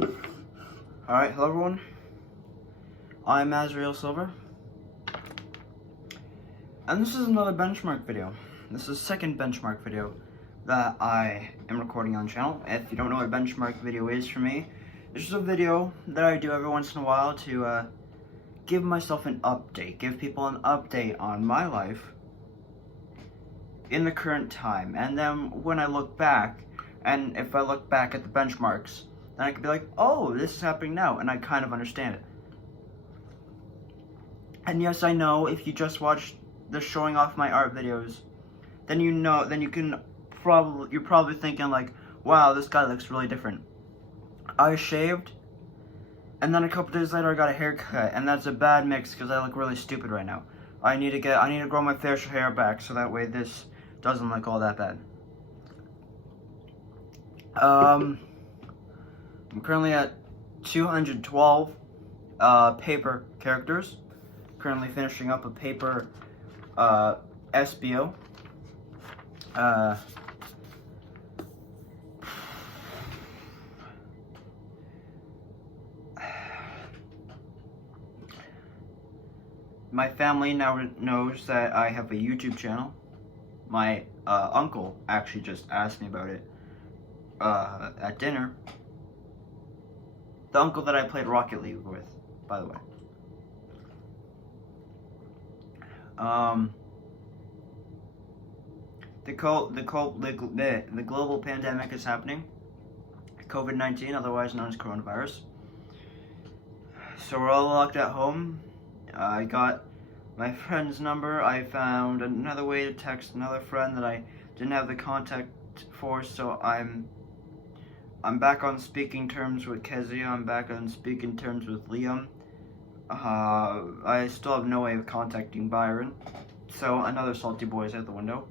Alright, hello everyone. I'm Azrael Silver. And this is another benchmark video. This is the second benchmark video that I am recording on the channel. If you don't know what a benchmark video is for me, this is a video that I do every once in a while to give myself an update, give people an update on my life in the current time. And then when I look back, and if I look back at the benchmarks, then I could be like, oh, this is happening now, and I kind of understand it. And yes, I know if you just watch the showing off my art videos, then you're probably thinking like, wow, this guy looks really different. I shaved, and then a couple days later I got a haircut, and that's a bad mix because I look really stupid right now. I need to grow my facial hair back so that way this doesn't look all that bad. I'm currently at 212 paper characters. Currently finishing up a paper SBO. My family now knows that I have a YouTube channel. My uncle actually just asked me about it at dinner. The uncle that I played Rocket League with, by the way. The global pandemic is happening. COVID-19, otherwise known as coronavirus. So we're all locked at home. I got my friend's number. I found another way to text another friend that I didn't have the contact for, so I'm back on speaking terms with Kezia. I'm back on speaking terms with Liam. I still have no way of contacting Byron, so another salty boy is out the window.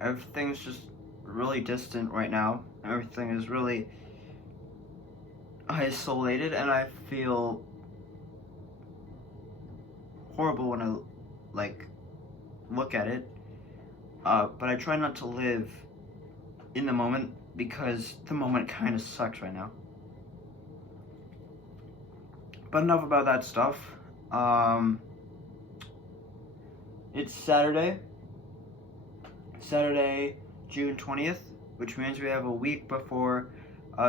Everything's just really distant right now. Everything is really isolated, and I feel horrible when I look at it. But I try not to live in the moment because the moment kind of sucks right now. But enough about that stuff. It's Saturday, June 20th, which means we have a week before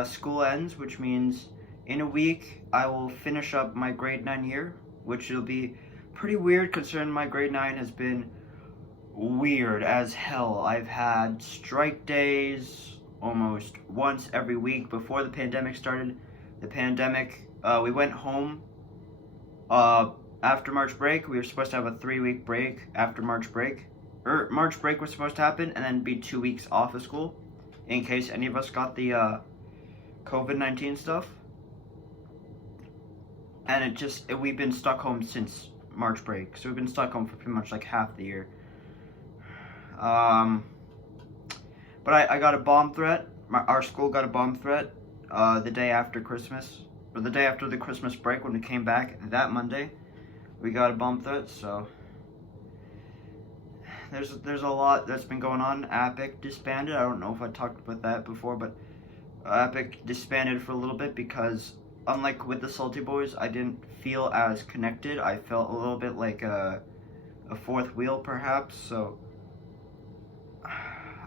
school ends, which means in a week I will finish up my grade 9 year, which will be pretty weird considering my grade 9 has been weird as hell. I've had strike days almost once every week before the pandemic started. We went home after March break. We were supposed to have a 3-week break after March break. March break was supposed to happen and then be 2 weeks off of school in case any of us got the COVID-19 stuff. And we've been stuck home since March break. So we've been stuck home for pretty much like half the year. But I got a bomb threat. Our school got a bomb threat the day after Christmas, or the day after the Christmas break when we came back that Monday. We got a bomb threat, so there's a lot that's been going on. Epic disbanded. I don't know if I talked about that before, but Epic disbanded for a little bit because unlike with the Salty Boys, I didn't feel as connected. I felt a little bit like a fourth wheel perhaps, so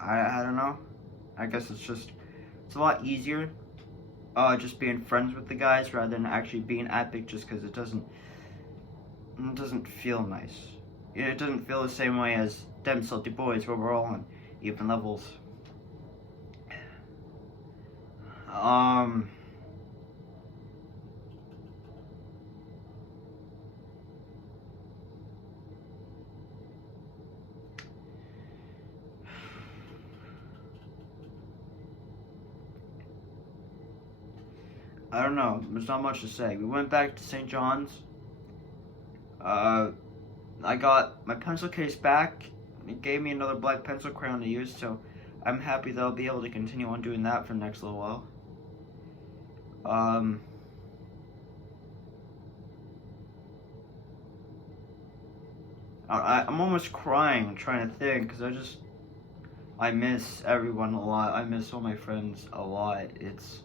I don't know. I guess it's a lot easier just being friends with the guys rather than actually being Epic, just because it doesn't feel nice. It doesn't feel the same way as them Salty Boys where we're all on even levels. I don't know. There's not much to say. We went back to St. John's. I got my pencil case back. It gave me another black pencil crayon to use, so I'm happy that I'll be able to continue on doing that for the next little while. I'm almost crying trying to think, because I miss everyone a lot. I miss all my friends a lot. It's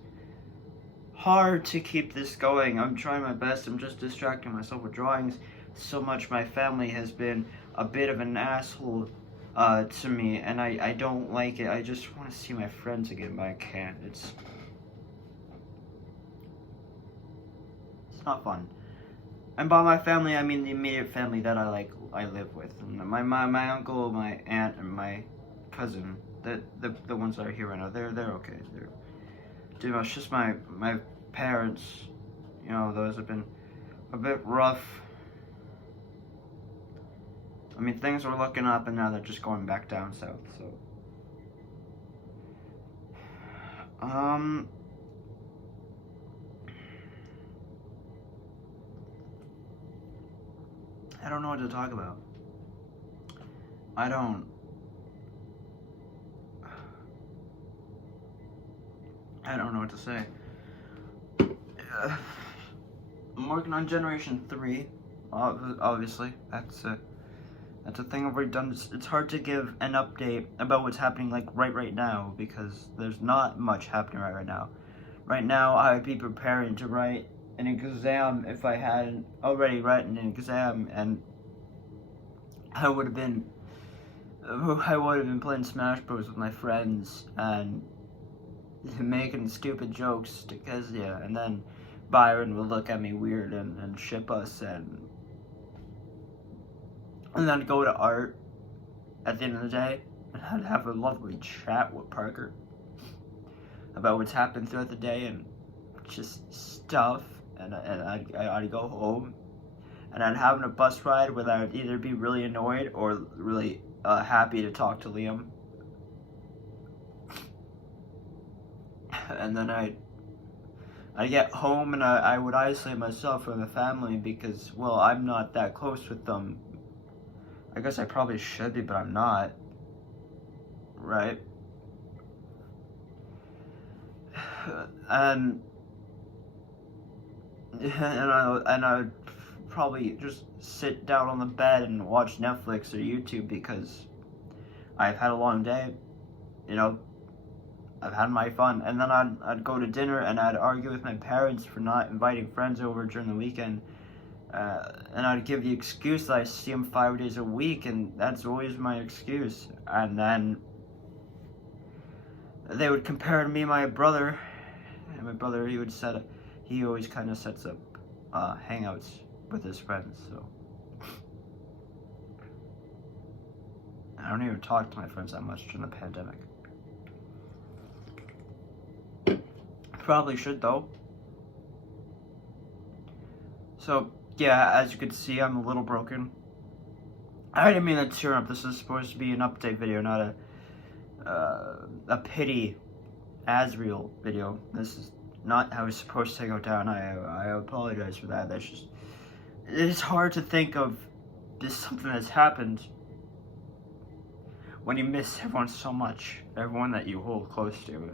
hard to keep this going. I'm trying my best. I'm just distracting myself with drawings so much. My family has been a bit of an asshole to me, and I don't like it. I just want to see my friends again, but I can't. It's not fun. And by my family, I mean the immediate family that I live with. My uncle, my aunt, and my cousin. The ones that are here right now. They're okay. Dude, it's just my parents. You know, those have been a bit rough. I mean, things were looking up, and now they're just going back down south. So, I don't know what to talk about. I don't know what to say. I'm working on Generation 3, obviously. That's a thing I've already done. It's hard to give an update about what's happening like right now because there's not much happening right now. Right now, I'd be preparing to write an exam if I hadn't already written an exam, and I would have been playing Smash Bros with my friends and making stupid jokes because and then Byron would look at me weird and ship us and then go to art at the end of the day and I'd have a lovely chat with Parker about what's happened throughout the day and just stuff, and I'd go home and I'd have a bus ride where I'd either be really annoyed or really happy to talk to Liam. And then I'd get home and I would isolate myself from the family because, well, I'm not that close with them. I guess I probably should be, but I'm not. Right? And I would probably just sit down on the bed and watch Netflix or YouTube because I've had a long day, you know. I've had my fun, and then I'd go to dinner and I'd argue with my parents for not inviting friends over during the weekend, and I'd give the excuse that I see them 5 days a week, and that's always my excuse. And then they would compare me and my brother, and my brother he always kind of sets up hangouts with his friends, so I don't even talk to my friends that much during the pandemic. Probably should though. So yeah, as you can see, I'm a little broken. I didn't mean to tear up. This is supposed to be an update video, not a pity Asriel video. This is not how it's supposed to go down. I apologize for that. It's hard to think of just something that's happened when you miss everyone so much, everyone that you hold close to.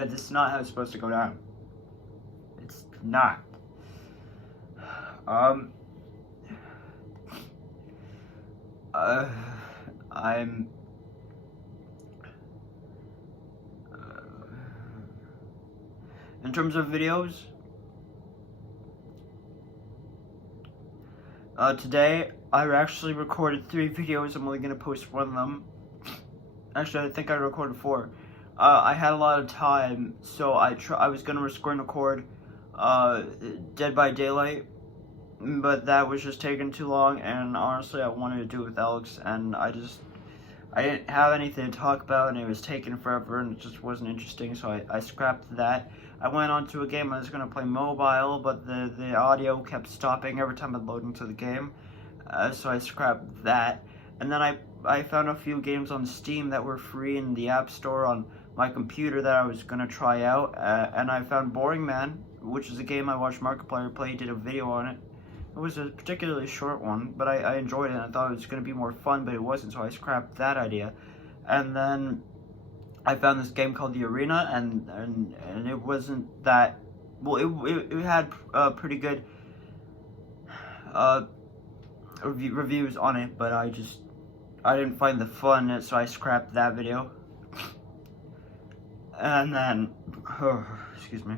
It's not how it's supposed to go down. It's not. I'm in terms of videos, today I actually recorded 3 videos. I'm only gonna post one of them. Actually, I think I recorded 4. I had a lot of time, so I was gonna record Dead by Daylight, but that was just taking too long, and honestly I wanted to do it with Alex, and I didn't have anything to talk about, and it was taking forever, and it just wasn't interesting, so I scrapped that. I went on to a game I was gonna play mobile, but the audio kept stopping every time I load into the game, so I scrapped that. And then I found a few games on Steam that were free in the App Store on my computer that I was gonna try out, and I found Boring Man, which is a game I watched Markiplier play. He did a video on it. It was a particularly short one, but I enjoyed it, and I thought it was gonna be more fun, but it wasn't, so I scrapped that idea. And then I found this game called The Arena, and it wasn't that, well, it had pretty good reviews on it, but I I didn't find the fun in it, so I scrapped that video. And then, excuse me.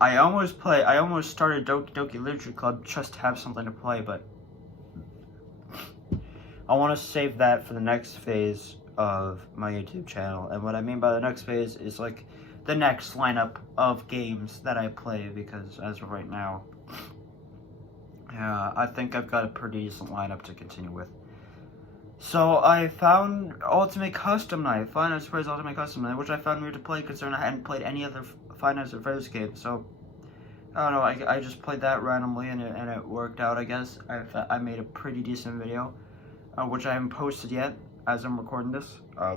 I almost started Doki Doki Literature Club just to have something to play, but I want to save that for the next phase of my YouTube channel. And what I mean by the next phase is like the next lineup of games that I play, because as of right now, I think I've got a pretty decent lineup to continue with. So I found Ultimate Custom Night, Five Nights at Freddy's Ultimate Custom Night, which I found weird to play considering I hadn't played any other Five Nights at Freddy's game. So I don't know, I just played that randomly and it worked out, I guess. I made a pretty decent video, which I haven't posted yet as I'm recording this. I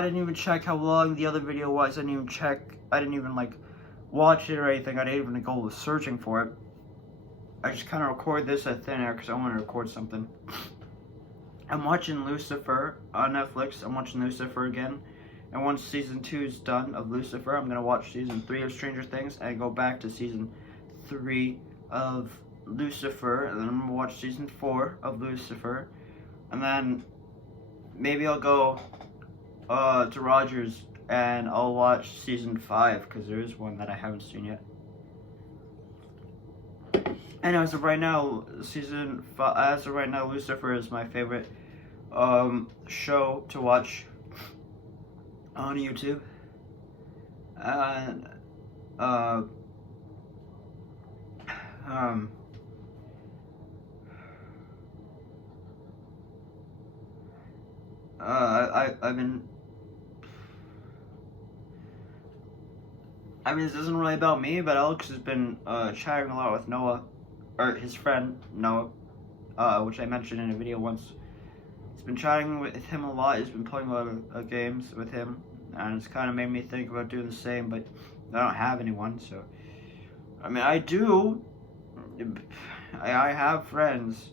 didn't even check how long the other video was. I didn't even like watch it or anything. I didn't even go searching for it. I just kind of record this at thin air because I want to record something. I'm watching Lucifer on Netflix. I'm watching Lucifer again. And once season 2 is done of Lucifer, I'm going to watch season 3 of Stranger Things and go back to season 3 of Lucifer. And then I'm going to watch season 4 of Lucifer. And then maybe I'll go to Rogers and I'll watch season 5 because there is one that I haven't seen yet. And as of right now, Lucifer is my favorite show to watch on YouTube. And I mean, this isn't really about me, but Alex has been chatting a lot with Noah, or his friend Noah, which I mentioned in a video once. He's been chatting with him a lot. He's been playing a lot of games with him, and it's kind of made me think about doing the same. But I don't have anyone, so I mean, I do. I have friends,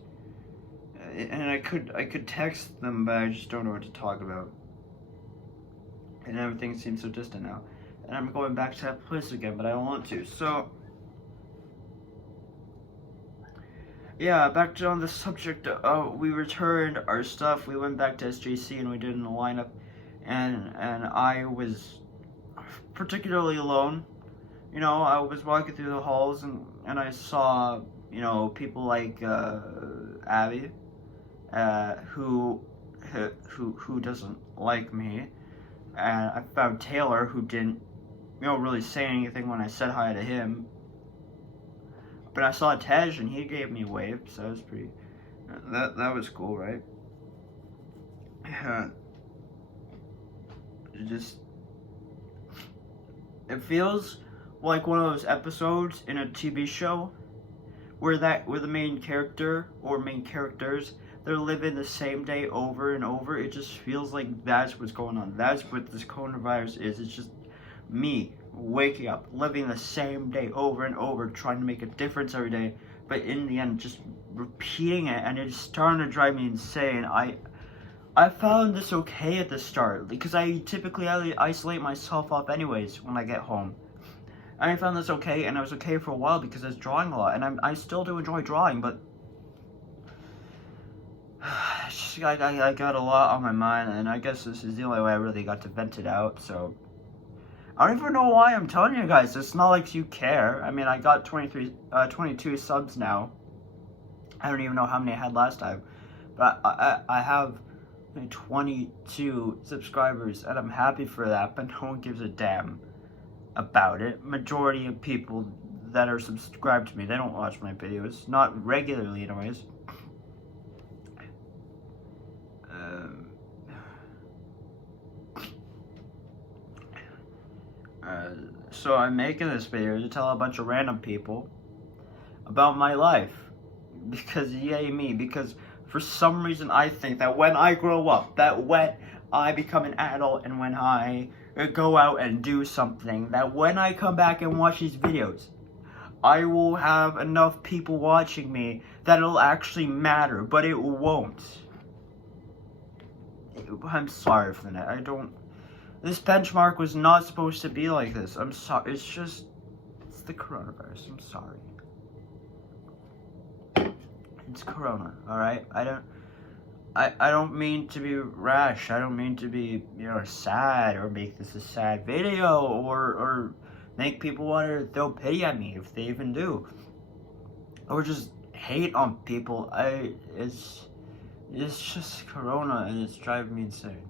and I could text them, but I just don't know what to talk about, and everything seems so distant now. And I'm going back to that place again, but I don't want to. So, yeah, back to on the subject. We returned our stuff. We went back to SJC and we did in the lineup, and I was particularly alone. You know, I was walking through the halls and I saw, you know, people like Abby, who doesn't like me, and I found Taylor, who didn't, you know, really say anything when I said hi to him. But I saw Tej and he gave me a wave, so that was pretty. That was cool, right? It feels like one of those episodes in a TV show where the main character or main characters, they're living the same day over and over. It just feels like that's what's going on. That's what this coronavirus is. It's just me waking up, living the same day over and over, trying to make a difference every day, but in the end just repeating it, and it's starting to drive me insane. I found this okay at the start because I typically isolate myself up anyways when I get home. I found this okay, and I was okay for a while because I was drawing a lot, and I still do enjoy drawing, but I got a lot on my mind, and I guess this is the only way I really got to vent it out. So I don't even know why I'm telling you guys. It's not like you care. I mean, I got 22 subs now. I don't even know how many I had last time, but I have 22 subscribers, and I'm happy for that. But no one gives a damn about it. Majority of people that are subscribed to me, they don't watch my videos, not regularly, anyways. So I'm making this video to tell a bunch of random people about my life, because yay me, because for some reason I think that when I grow up, that when I become an adult and when I go out and do something, that when I come back and watch these videos, I will have enough people watching me that it'll actually matter, but it won't. I'm sorry for that. This benchmark was not supposed to be like this. I'm sorry. It's the coronavirus. I'm sorry. It's Corona, alright? I don't mean to be rash. I don't mean to be, sad or make this a sad video or make people want to throw pity at me if they even do. Or just hate on people. It's just Corona and it's driving me insane,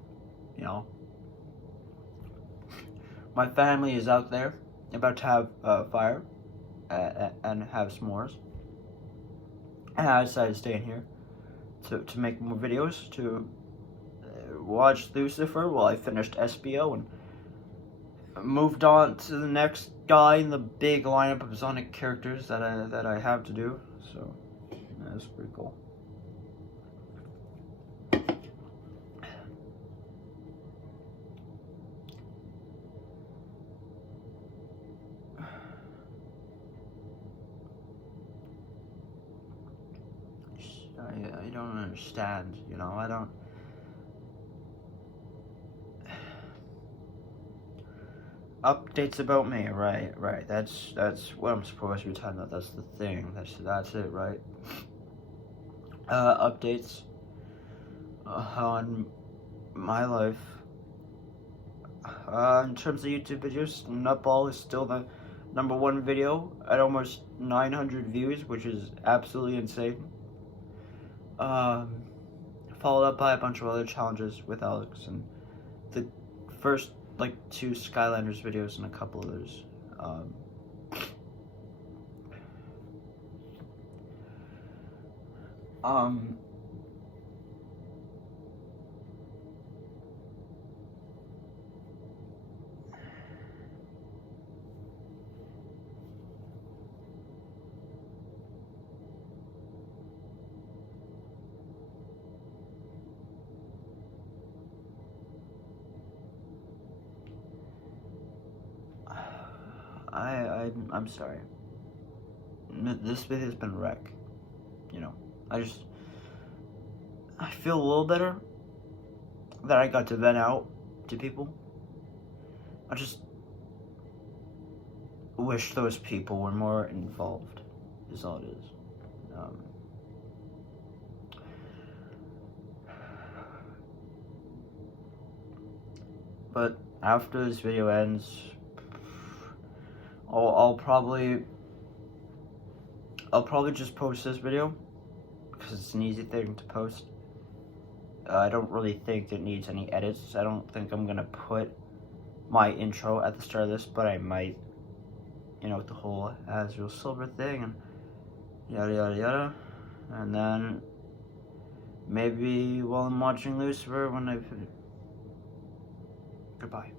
My family is out there about to have fire and have s'mores. And I decided to stay in here to make more videos, to watch Lucifer while I finished SBO and moved on to the next guy in the big lineup of Sonic characters that I have to do. So that's pretty cool. I don't understand, I don't. Updates about me, right. That's what I'm supposed to be talking about. That's the thing. That's it, right? Updates on my life. In terms of YouTube videos, Nutball is still the #1 video at almost 900 views, which is absolutely insane. Followed up by a bunch of other challenges with Alex and the first 2 Skylanders videos and a couple others. I'm sorry. This video's been a wreck. I feel a little better that I got to vent out to people. I just wish those people were more involved, is all it is. But after this video ends, I'll probably just post this video because it's an easy thing to post. I don't really think it needs any edits. I don't think I'm gonna put my intro at the start of this, but I might, with the whole Azrael Silver thing and yada yada yada, and then maybe while I'm watching Lucifer when goodbye.